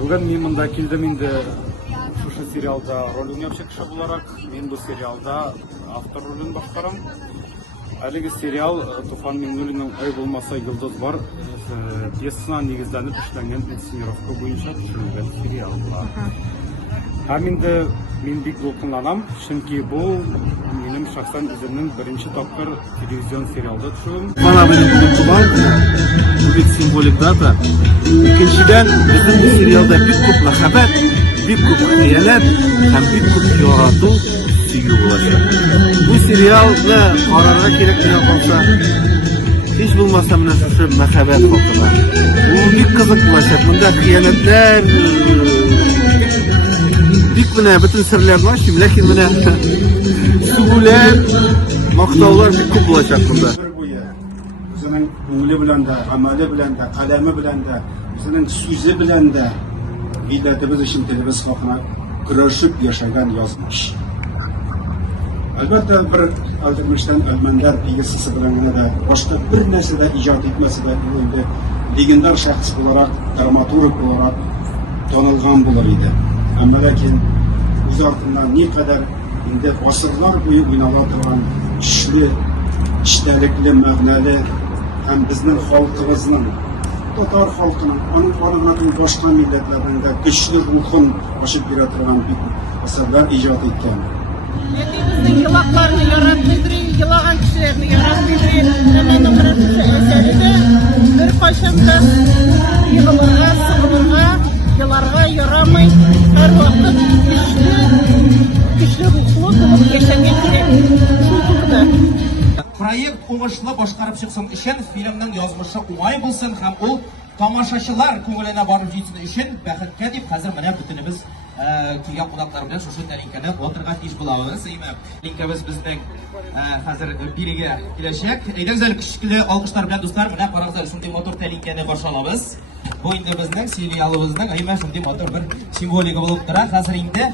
Бүгін мен мында келдім, енді шушы сериалда роль ойнап кіші боларақ, мен бұл сериалда автор рөлін башқарам. Әлігі сериал Туфан Меңнулиннің «Ай болмаса йылдыз бар» пьесасына негізделіп эшләнгән инсценировка бойынша төшерелгән сериал. Һәм инде мен бик дулкынланам, чөнки бұл минем шахсан үземнең беренче тапкыр телевизион сериалда төшүм. Бана белән туган, бу бик символик дата. Икенчедән, безнең бу сериалда бик күп мәхәббәт, бик күп хыянат һәм бик күп ярату, сөю булачак. Бу сериалны карарга кирәк дигән булса, һич булмаса менә шушы мәхәббәт хакында. Бу бик кызык булачак. Монда хыянатлар, бик менә бөтен серләр бар, ләкин менә сүгүләр, мактаулар бик күп булачак монда. Үзенең күңеле белән дә, гамәле белән дә, каләме белән дә, үзенең сүзе белән дә милләтебез өчен телебез хакына көрәшеп яшәгән язмыш. Әлбәттә, бер альтернативтан Әлмәндәр пьесасы белән генә дә башка бер нәрсә дә иҗат итмәсә дә, инде легендар шәхес буларак, драматург буларак танылган булыр иде. Әмма ләкин үз артыннан никадәр инде гасырлар буе уйнала торган көчле, эчтәлекле, мәгънәле һәм безнең халкыбызның, татар халкының, аның караган башка милләтләрнең дә көчле рухын ачып бирә торган бик әсәрләр иҗат иткән. Bizning yilaqlarni yaratmaydi, yilaqan kishilarni yaratmaydi. Nimaning asarida bir qachonda yig'ilirga, sig'ilirga, yillarga yaramay, har vaqt kuchli ruhli bo'lib yashagan kerak. Shu turda Проект уңышлы башкарып чыксын өчен фильмның язмышы уңай булсын һәм ул тамашачылар күңеленә барып җитсен өчен бәхеткә дип хәзер менә бөтенебез килгән кунаклар белән шушы тәлинкәне отырга тиеш булабыз. Тәлинкәбез безнең хәзер бирегә киләчәк. Әйдәгез әле көчле алкышлар белән дуслар, менә карагыз шундый мотор тәлинкәне каршы алабыз. Бу инде безнең сериалыбызның шундый мотор бер символика булып тора. Хәзер инде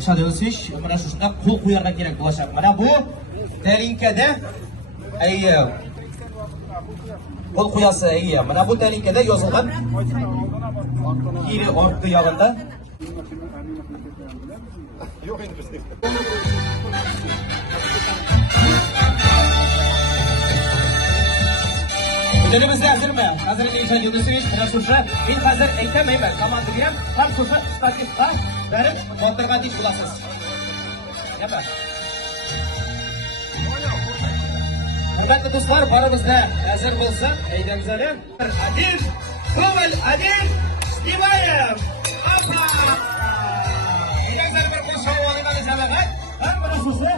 ишадәсез менә шушында кул куярга кирәк булачак. Менә бу тәлинкәдә кул куясы менә бу тәлинкәдә язылган кире арты ягында Bütünümüzde hazırmı? Hazır inşallah Yıldız'mış, менә шушы. Мин хәзер әйтәмәймен, командага һәм шушы статистка бәреп батырга дип буласыз. Япа. Хөрмәтле дуслар, барыбыз да хәзер булсын. Әйдәгез әле. Один, Коваль, один, снимаем. Опа! Әйдәгез әле бер кул шау алыйк әле җәмәгать. Һәм менә шушы